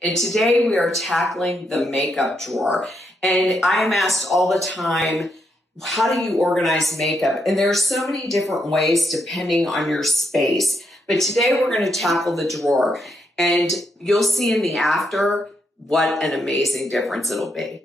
And today we are tackling the makeup drawer. And I am asked all the time, how do you organize makeup? And there are so many different ways depending on your space. But today we're going to tackle the drawer. And you'll see in the after what an amazing difference it'll be.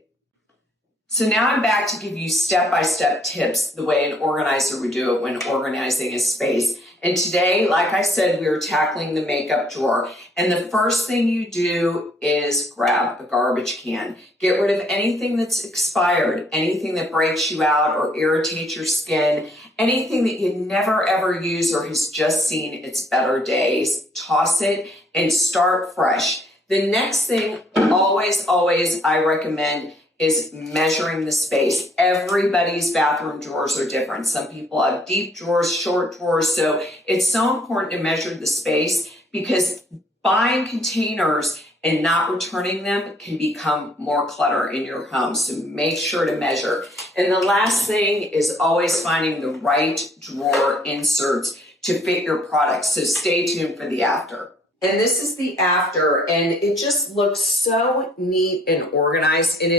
So now I'm back to give you step-by-step tips the way an organizer would do it when organizing a space. And today, like I said, we are tackling the makeup drawer. And the first thing you do is grab a garbage can. Get rid of anything that's expired, anything that breaks you out or irritates your skin, anything that you never ever use or has just seen its better days. Toss it and start fresh. The next thing, always I recommend is measuring the space. Everybody's bathroom drawers are different. Some people have deep drawers, short drawers. So it's so important to measure the space because buying containers and not returning them can become more clutter in your home. So make sure to measure. And the last thing is always finding the right drawer inserts to fit your products. So stay tuned for the after. And this is the after, and it just looks so neat and organized. And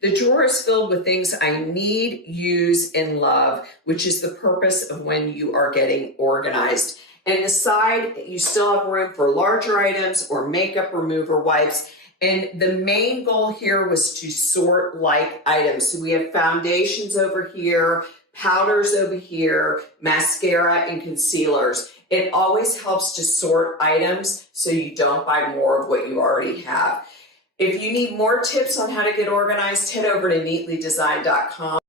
the drawer is filled with things I need, use, and love, which is the purpose of when you are getting organized. And aside, you still have room for larger items or makeup remover wipes. And the main goal here was to sort like items. So we have foundations over here, powders over here, mascara, and concealers. It always helps to sort items so you don't buy more of what you already have. If you need more tips on how to get organized, head over to neatlydesign.com.